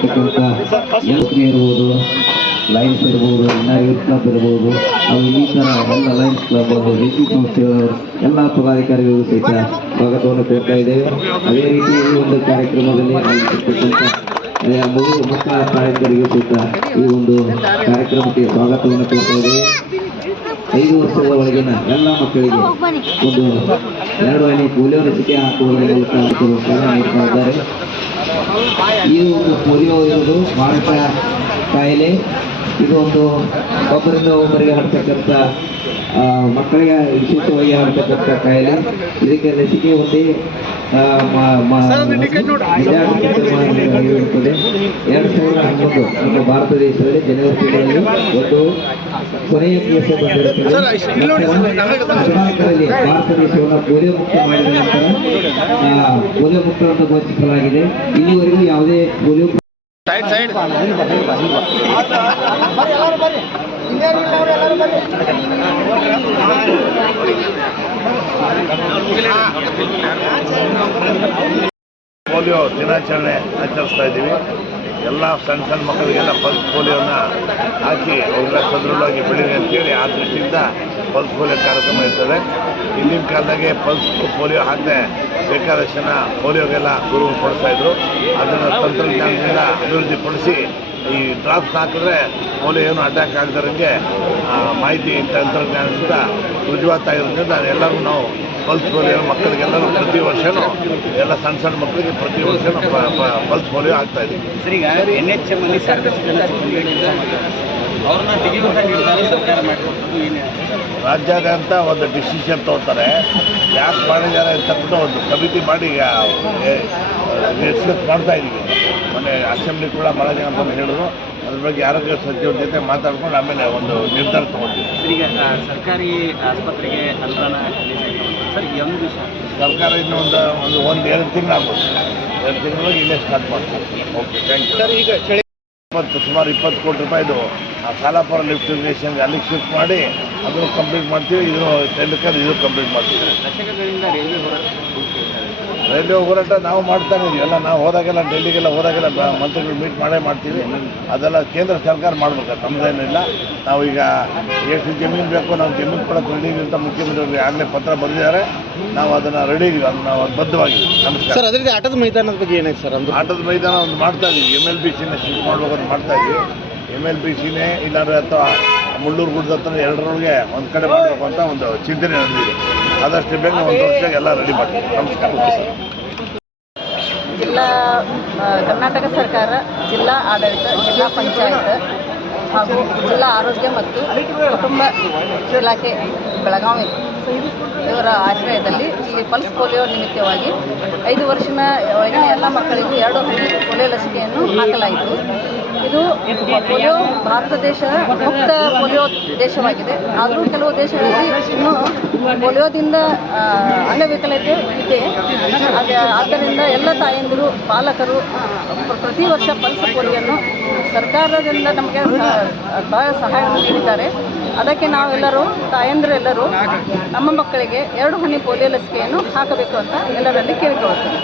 ಇರ್ತಕ್ಕಂಥ ಎಲ್ತ್ರಿ ಇರ್ಬೋದು, ಲಯನ್ಸ್ ಇರ್ಬೋದು, ಯೂತ್ ಕ್ಲಬ್ ಇರ್ಬೋದು, ಹಾಗೂ ಈ ಥರ ಎಲ್ಲ ಲಯನ್ಸ್ ಕ್ಲಬ್ ರೇಸಿ ಸಂಸ್ಥೆಗಳವರು ಎಲ್ಲ ಪದಾಧಿಕಾರಿಗಳು ಸಹಿತ ಸ್ವಾಗತವನ್ನು ಕೋರ್ತಾ ಇದ್ದೇವೆ. ಅದೇ ರೀತಿ ಈ ಒಂದು ಕಾರ್ಯಕ್ರಮದಲ್ಲಿ ಆಗಿರ್ತಕ್ಕಂಥ ಮಕ್ಕಳ ಸಹಾಯಕರಿಗೂ ಸಹಿತ ಈ ಒಂದು ಕಾರ್ಯಕ್ರಮಕ್ಕೆ ಸ್ವಾಗತವನ್ನು ಕೋರ್ತಾ ಇದ್ದೇವೆ. 5 ವರ್ಷಗಳ ಒಳಗಿನ ಎಲ್ಲ ಮಕ್ಕಳಿಗೆ ಒಂದು 2 ಹನಿ ಪೋಲಿಯೋ ಲಸಿಕೆ ಹಾಕುವುದರ ಮೂಲಕ ನೀಡ್ತಾ ಇದ್ದಾರೆ. ಈ ಒಂದು ಪೋಲಿಯೋ ಇರುವುದು ಮಾರಕ ಕಾಯಿಲೆ. ಇದು ಒಂದು ಒಬ್ಬರಿಂದ ಒಬ್ಬರಿಗೆ ಹರಡ್ತಕ್ಕಂಥ ಮಕ್ಕಳಿಗೆ ವಿಶೇಷವಾಗಿ ಹರಡ್ತಕ್ಕಂಥ ಕಾಯಿಲೆ. ಇದಕ್ಕೆ ಲಸಿಕೆ ಒಂದೇ ಇರುತ್ತದೆ. 2011 ನಮ್ಮ ಭಾರತ ದೇಶದಲ್ಲಿ ಜನವರಿ ತಿಂಗಳಲ್ಲಿ ಒಂದು ಕೊನೆಯ ಕೇಸ ಬಂದಿರುತ್ತದೆ. ಭಾರತ ದೇಶವನ್ನು ಪೋಲಿಯೋ ಮುಕ್ತ ಮಾಡಿದ ನಂತರ ಪೋಲಿಯೋ ಮುಕ್ತವನ್ನು ಘೋಷಿಸಲಾಗಿದೆ. ಇಲ್ಲಿವರೆಗೂ ಯಾವುದೇ ಪೋಲಿಯೋ ಪೋಲಿಯೋ ದಿನಾಚರಣೆ ಆಚರಿಸ್ತಾ ಇದ್ದೀವಿ. ಎಲ್ಲ ಸಣ್ಣ ಸಣ್ಣ ಮಕ್ಕಳಿಗೆಲ್ಲ ಪಲ್ಸ್ ಪೋಲಿಯೋನ ಹಾಕಿ ಅವರೆಲ್ಲ ಸದೃಢವಾಗಿ ಬೆಳೀಲಿ ಅಂತೇಳಿ ಆ ದೃಷ್ಟಿಯಿಂದ ಪಲ್ಸ್ ಪೋಲಿಯೋ ಕಾರ್ಯಕ್ರಮ ಇರ್ತದೆ. ಹಿಂದಿನ ಕಾಲದಾಗೆ ಪಲ್ಸ್ ಪೋಲಿಯೋ ಹಾಕದೆ ಬೇಕಾದಷ್ಟು ಜನ ಪೋಲಿಯೋಗೆಲ್ಲ ಗುರು ಕೊಡಿಸ್ತಾಯಿದ್ರು. ಅದನ್ನು ತಂತ್ರಜ್ಞಾನದಿಂದ ಅಭಿವೃದ್ಧಿಪಡಿಸಿ ಈ ಡ್ರಾಪ್ಸ್ ಹಾಕಿದ್ರೆ ಪೋಲಿಯೋ ಏನು ಅಟ್ಯಾಕ್ ಆಗದಂಗೆ ಮಾಹಿತಿ ತಂತ್ರಜ್ಞಾನದಿಂದ ರುಜುವಾತಾಗಿರೋದ್ರಿಂದ ಎಲ್ಲರಿಗೂ ನಾವು ಪಲ್ಸ್ ಪೋಲಿಯೋ ಮಕ್ಕಳಿಗೆಲ್ಲರೂ ಪ್ರತಿ ವರ್ಷವೂ ಎಲ್ಲ ಸಣ್ಣ ಸಣ್ಣ ಮಕ್ಕಳಿಗೆ ಪ್ರತಿ ವರ್ಷವೂ ಪಲ್ಸ್ ಪೋಲಿಯೋ ಆಗ್ತಾ ಇದೆ. ಈಗ NHM ಅಲ್ಲಿ ಸಾಕಷ್ಟು ಜನ ಅವ್ರನ್ನ ತೆಗೆಯುವಂಥ ನಿರ್ಧಾರ ಸರ್ಕಾರ ಮಾಡಿಕೊಟ್ಟು ರಾಜ್ಯಾದ್ಯಂತ ಒಂದು ಡಿಸಿಷನ್ ತೊಗೊಳ್ತಾರೆ. ಯಾಕೆ ಮಾಡಿದ್ದಾರೆ ಅಂತಂದ್ಬಿಟ್ಟು ಒಂದು ಸಮಿತಿ ಮಾಡಿ ಡಿಸ್ಕಸ್ ಮಾಡ್ತಾ ಇದ್ದೀವಿ. ಮೊನ್ನೆ ಅಸೆಂಬ್ಲಿ ಕೂಡ ಭಾಳ ಜನ ಬಂದು ಹೇಳಿದ್ರು. ಅದ್ರ ಬಗ್ಗೆ ಆರೋಗ್ಯ ಸಚಿವರ ಜೊತೆ ಮಾತಾಡ್ಕೊಂಡು ಆಮೇಲೆ ಒಂದು ನಿರ್ಧಾರ ತೊಗೊಂಡಿದ್ದೀವಿ. ಈಗ ಸರ್ಕಾರಿ ಆಸ್ಪತ್ರೆಗೆ ಅನುದಾನ ಸರ್ ಈ ಒಂದು ವಿಷಯ ಸರ್ಕಾರ ಇನ್ನೂ ಒಂದು 2 ತಿಂಗಳು ಆಗ್ಬೋದು. 2 ತಿಂಗಳೊಳಗೆ ಇಲ್ಲೇ ಸ್ಟಾರ್ಟ್ ಮಾಡ್ತೀವಿ. Okay, thank you sir. ಈಗ ಸುಮಾರು 20 ಕೋಟಿ ರೂಪಾಯಿದು ಸಾಲಾಪುರ ಲಿಫ್ಟ್ ಇರಿಗೇಷನ್ಗೆ ಅಲ್ಲಿಗೆ ಶಿಫ್ಟ್ ಮಾಡಿ ಅದನ್ನು ಕಂಪ್ಲೀಟ್ ಮಾಡ್ತೀವಿ. ಇದನ್ನು ಟೆಂಡರ್ ಇದು ಕಂಪ್ಲೀಟ್ ಮಾಡ್ತೀವಿ. ದಶಕಗಳಿಂದ ರೈಲ್ವೆ ಹೋರಾಟ ನಾವು ಮಾಡ್ತಾನೆ ಇದೀವಿ. ಎಲ್ಲ ನಾವು ಹೋದಾಗೆಲ್ಲ ಡೆಲ್ಲಿಗೆಲ್ಲ ಹೋದಾಗೆಲ್ಲ ಮಂತ್ರಿಗಳು ಮೀಟ್ ಮಾಡ್ತೀವಿ. ಅದೆಲ್ಲ ಕೇಂದ್ರ ಸರ್ಕಾರ ಮಾಡ್ಬೇಕು, ನಮ್ಮದೇನಿಲ್ಲ. ನಾವೀಗ ಎಷ್ಟು ಜಮೀನು ಬೇಕೋ ನಾವು ಜಮೀನು ಕೊಡೋಕೆ ರೆಡಿ ಅಂತ ಮುಖ್ಯಮಂತ್ರಿಗಳಿಗೆ ಆಗಲೇ ಪತ್ರ ಬರೆದಿದ್ದಾರೆ. ನಾವು ಅದನ್ನು ರೆಡಿ ಇದೀವಿ, ಅದನ್ನು ಬದ್ಧವಾಗಿದ್ದೀವಿ. ನಮಸ್ಕಾರ ಸರ್. ಅದರಿಂದ ಆಟದ ಮೈದಾನದ ಬಗ್ಗೆ ಏನಾಯ್ತು ಸರ್? ಅಂದ್ರೆ ಆಟದ ಮೈದಾನ ಒಂದು ಮಾಡ್ತಾ ಇದೀವಿ. MLBCನೇ ಶಿಫ್ಟ್ ಮಾಡ್ಬೇಕು ಅಂತ ಮಾಡ್ತಾ ಇದ್ದೀವಿ. MLBCನೇ ಇಲ್ಲಾಂದರೆ ಅಥವಾ ಮುಳ್ಳೂರು ಗುಡ್ಡದ ಹತ್ರ 2ರೊಳಗೆ ಒಂದು ಕಡೆ ಮಾಡಬೇಕು ಅಂತ ಒಂದು ಚಿಂತನೆ ನಡೆದಿದೆ. ಆದಷ್ಟು ಬೇಗ ಒಂದು ವರ್ಷಕ್ಕೆ ಎಲ್ಲ ರೆಡಿ ಮಾಡ್ತೀವಿ. ನಮಸ್ಕಾರ. ಜಿಲ್ಲಾ ಕರ್ನಾಟಕ ಸರ್ಕಾರ, ಜಿಲ್ಲಾ ಆಡಳಿತ, ಜಿಲ್ಲಾ ಪಂಚಾಯತ್ ಹಾಗೂ ಜಿಲ್ಲಾ ಆರೋಗ್ಯ ಮತ್ತು ಕುಟುಂಬ ಇಲಾಖೆ ಬೆಳಗಾವಿ ಇವರ ಆಶ್ರಯದಲ್ಲಿ ಈ ಪಲ್ಸ್ ಪೋಲಿಯೋ ನಿಮಿತ್ತವಾಗಿ 5 ವರ್ಷದ ಒಳಗಿನ ಎಲ್ಲ ಮಕ್ಕಳಿಗೂ 2 ಹನಿ ಪೋಲಿಯೋ ಲಸಿಕೆಯನ್ನು ಹಾಕಲಾಯಿತು. ಇದು ಪೋಲಿಯೋ ಭಾರತ ದೇಶ ಮುಕ್ತ ಪೋಲಿಯೋ ದೇಶವಾಗಿದೆ. ಆದರೂ ಕೆಲವು ದೇಶಗಳಲ್ಲಿ ಇನ್ನೂ ಪೋಲಿಯೋದಿಂದ ಅಂಗವಿಕಲತೆ ಇದೆ. ಆದ್ದರಿಂದ ಎಲ್ಲ ತಾಯಂದಿರು, ಪಾಲಕರು ಪ್ರತಿ ವರ್ಷ ಪಲ್ಸ್ ಪೋಲಿಯೋನ್ನು ಸರ್ಕಾರದಿಂದ ನಮಗೆ ಸಹಾಯವನ್ನು ನೀಡಿದ್ದಾರೆ. ಅದಕ್ಕೆ ನಾವೆಲ್ಲರೂ ತಾಯಂದಿರೆಲ್ಲರೂ ನಮ್ಮ ಮಕ್ಕಳಿಗೆ 2 ಹನಿ ಪೋಲಿಯೋ ಲಸಿಕೆಯನ್ನು ಹಾಕಬೇಕು ಅಂತ ಎಲ್ಲರಲ್ಲಿ ಕೇಳಿಕೊಳ್ಳುತ್ತೇವೆ.